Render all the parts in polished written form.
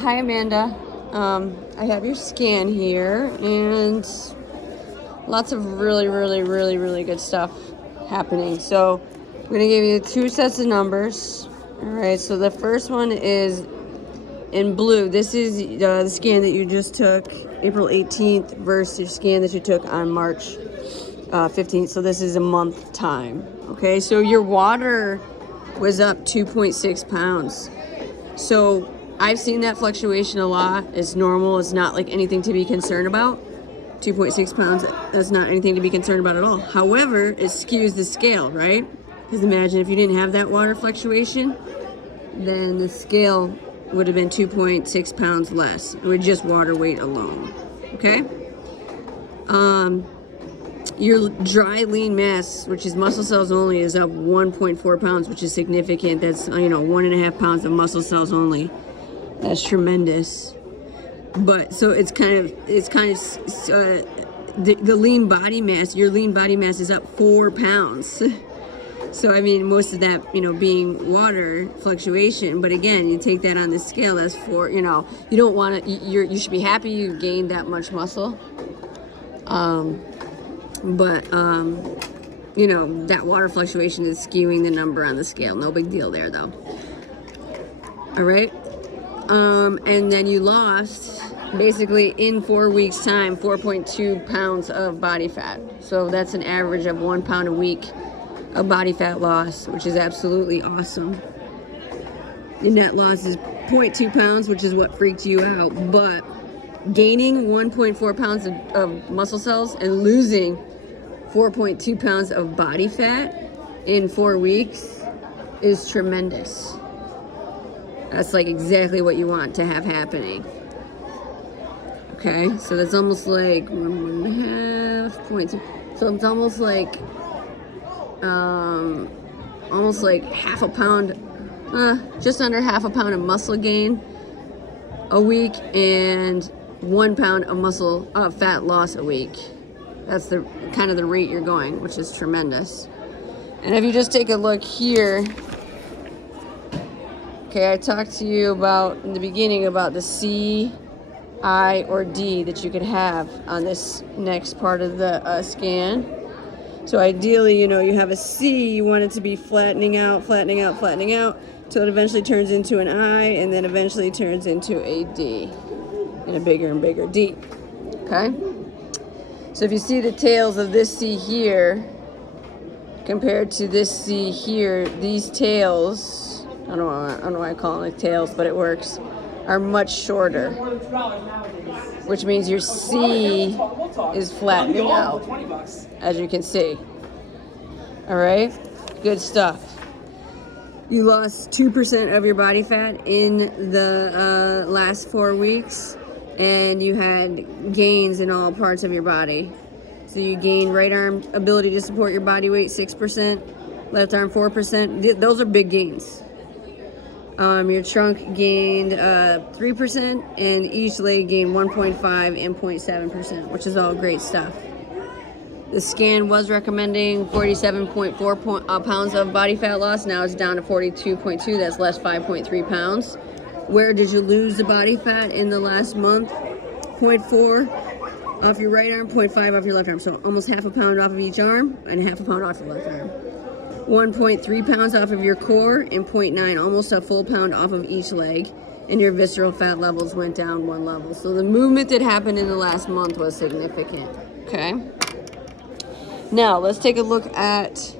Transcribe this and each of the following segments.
Hi Amanda. I have your scan here and lots of really good stuff happening. So I'm going to give you two sets of numbers. All right, so the first one is in blue. This is the scan that you just took April 18th versus your scan that you took on March 15th. So this is a month time. Okay, so your water was up 2.6 pounds. So I've seen that fluctuation a lot. It's normal. It's not like anything to be concerned about. 2.6 pounds, that's not anything to be concerned about at all. However, it skews the scale, right? Because imagine if you didn't have that water fluctuation, then the scale would have been 2.6 pounds less with just water weight alone. Okay? Your dry lean mass, which is muscle cells only, is up 1.4 pounds, which is significant. That's 1.5 pounds of muscle cells only. That's tremendous. But so it's kind of the lean body mass. Your lean body mass is up 4 pounds. So I mean, most of that being water fluctuation. But again, you take that on the scale. That's for you don't want to. You should be happy you gained that much muscle. But that water fluctuation is skewing the number on the scale. No big deal there though. All right. And then you lost basically in 4 weeks time 4.2 pounds of body fat. So that's an average of 1 pound a week of body fat loss, which is absolutely awesome. Your net loss is 0.2 pounds, which is what freaked you out. But gaining 1.4 pounds of muscle cells and losing 4.2 pounds of body fat in 4 weeks is tremendous. That's like exactly what you want to have happening. Okay, so that's almost like 1.5 points. So it's almost like half a pound, just under half a pound of muscle gain a week and 1 pound of fat loss a week. That's the kind of the rate you're going, which is tremendous. And if you just take a look here, okay, I talked to you about in the beginning about the C, I, or D that you could have on this next part of the scan. So ideally, you have a C, you want it to be flattening out, till it eventually turns into an I, and then eventually turns into a D, and a bigger and bigger D. Okay? So if you see the tails of this C here compared to this C here, these tails, I don't know why I call them like tails, but it works, are much shorter, which means your C is flattening out, as you can see. All right, good stuff. You lost 2% of your body fat in the last 4 weeks, and you had gains in all parts of your body. So you gained right arm ability to support your body weight 6%, left arm 4%. Those are big gains. Your trunk gained 3%, and each leg gained 1.5 and 0.7%, which is all great stuff. The scan was recommending 47.4 pounds of body fat loss. Now it's down to 42.2. That's less 5.3 pounds. Where did you lose the body fat in the last month? 0.4 off your right arm, 0.5 off your left arm. So almost half a pound off of each arm and half a pound off your left arm. 1.3 pounds off of your core and 0.9, almost a full pound off of each leg. And your visceral fat levels went down 1 level. So the movement that happened in the last month was significant. Okay. Now let's take a look at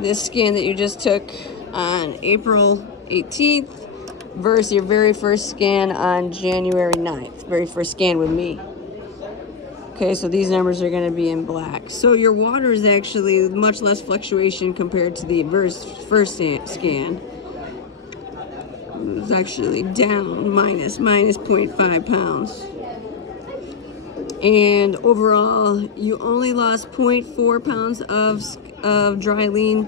this scan that you just took on April 18th versus your very first scan on January 9th. Very first scan with me. Okay, so these numbers are going to be in black. So your water is actually much less fluctuation compared to the first scan. It's actually down minus 0.5 pounds. And overall, you only lost 0.4 pounds of dry lean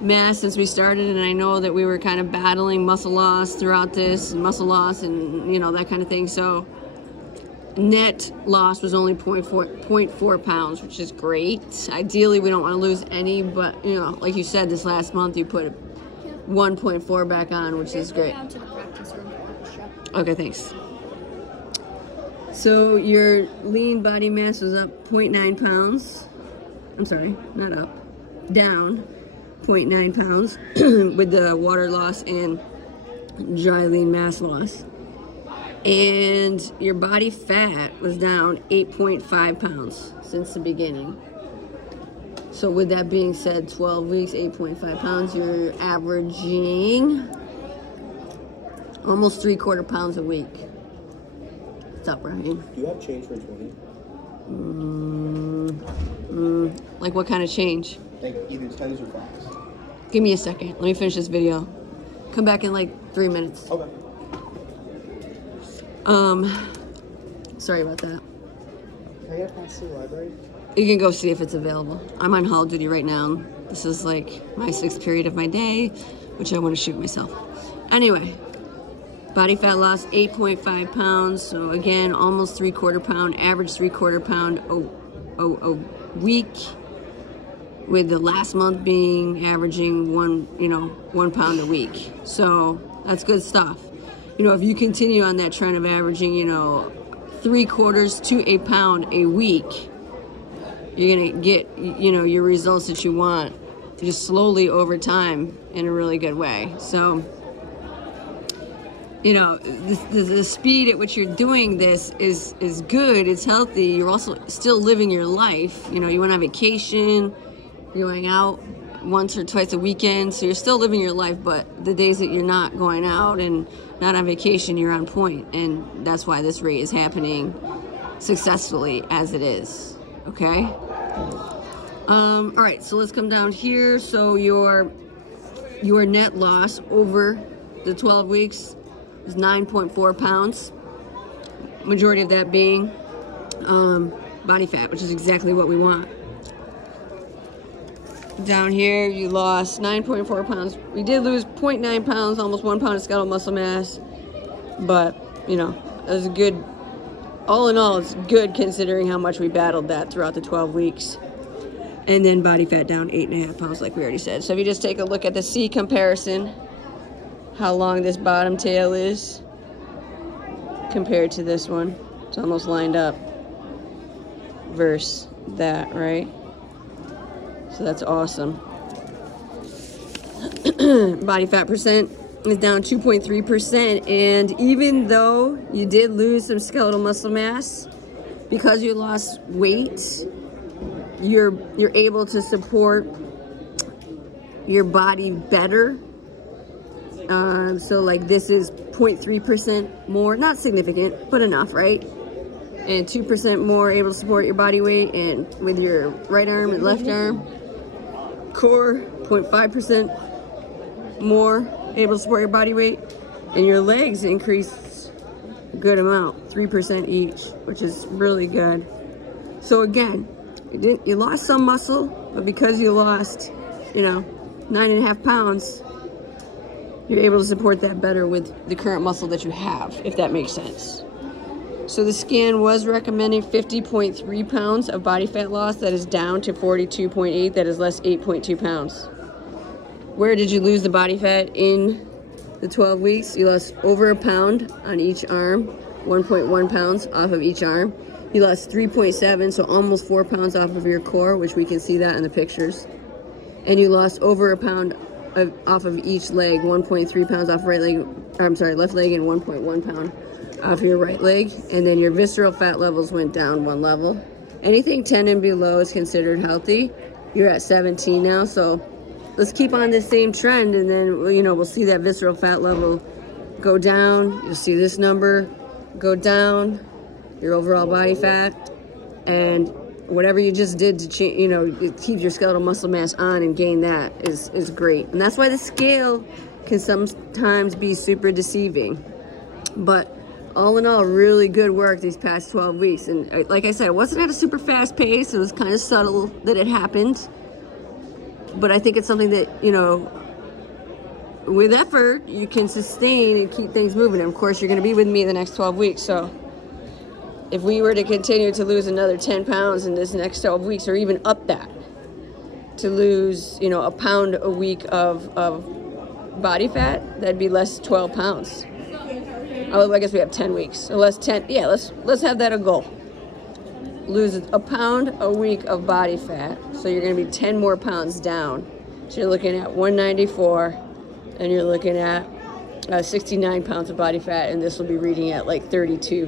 mass since we started. And I know that we were kind of battling muscle loss throughout this, and muscle loss and, that kind of thing. So net loss was only 0.4 pounds, which is great. Ideally, we don't want to lose any, but, like you said, this last month you put 1.4 back on, which is great. Down to the practice room. Okay, thanks. So your lean body mass was up 0.9 pounds. I'm sorry, not up. Down 0.9 pounds with the water loss and dry lean mass loss. And your body fat was down 8.5 pounds since the beginning. So with that being said, 12 weeks, 8.5 pounds, you're averaging almost 3/4 pounds a week. What's up, Ryan? Do you have change for 20? Like what kind of change? Like either 10s or 5s. Give me a second. Let me finish this video. Come back in like 3 minutes. Okay. Sorry about that. Can I get past the library? You can go see if it's available. I'm on Hall of Duty right now. This is like my 6th period of my day, which I want to shoot myself. Anyway, body fat loss 8.5 pounds. So again, almost 3/4 pound, average 3/4 pound a week, with the last month being averaging 1 pound a week. So that's good stuff. You know, if you continue on that trend of averaging, 3/4 to a pound a week, you're gonna get, your results that you want just slowly over time in a really good way. So, the speed at which you're doing this is good. It's healthy. You're also still living your life. You went on vacation. You're going out once or twice a weekend, so you're still living your life, but the days that you're not going out and not on vacation, you're on point, and that's why this rate is happening successfully as it is. Okay? All right, so let's come down here. So your net loss over the 12 weeks is 9.4 pounds. Majority of that being body fat, which is exactly what we want. Down here, you lost 9.4 pounds. We did lose 0.9 pounds, almost 1 pound of skeletal muscle mass. But, it was a good, all in all, it's good considering how much we battled that throughout the 12 weeks. And then body fat down 8.5 pounds, like we already said. So if you just take a look at the C comparison, how long this bottom tail is compared to this one, it's almost lined up versus that, right? So that's awesome. Body fat percent is down 2.3%, and even though you did lose some skeletal muscle mass, because you lost weight, you're able to support your body better. So like this is 0.3% more, not significant, but enough, right? And 2% more able to support your body weight, and with your right arm and left arm. Core, 0.5% more able to support your body weight, and your legs increased a good amount, 3% each, which is really good. So again, you lost some muscle, but because you lost, 9.5 pounds, you're able to support that better with the current muscle that you have, if that makes sense. So the scan was recommending 50.3 pounds of body fat loss. That is down to 42.8. That is less 8.2 pounds. Where did you lose the body fat in the 12 weeks? You lost over a pound on each arm, 1.1 pounds off of each arm. You lost 3.7, so almost 4 pounds off of your core, which we can see that in the pictures. And you lost over a pound off of each leg, 1.3 pounds off left leg, and 1.1 pound off your right leg. And then your visceral fat levels went down 1 level. Anything 10 and below is considered healthy. You're at 17 now, so let's keep on this same trend, and then we'll see that visceral fat level go down. You'll see this number go down, your overall body fat, and whatever you just did to keep your skeletal muscle mass on and gain that is great. And that's why the scale can sometimes be super deceiving. But all in all, really good work these past 12 weeks. And like I said, it wasn't at a super fast pace. It was kind of subtle that it happened. But I think it's something that, with effort, you can sustain and keep things moving. And of course, you're going to be with me the next 12 weeks. So if we were to continue to lose another 10 pounds in this next 12 weeks, or even up that, to lose, a pound a week of body fat, that'd be less 12 pounds. Oh, I guess we have 10 weeks. So less 10. Yeah, let's have that a goal. Lose a pound a week of body fat. So you're going to be 10 more pounds down. So you're looking at 194, and you're looking at 69 pounds of body fat, and this will be reading at like 32.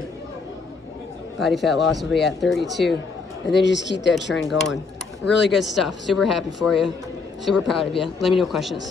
Body fat loss will be at 32. And then you just keep that trend going. Really good stuff. Super happy for you. Super proud of you. Let me know questions.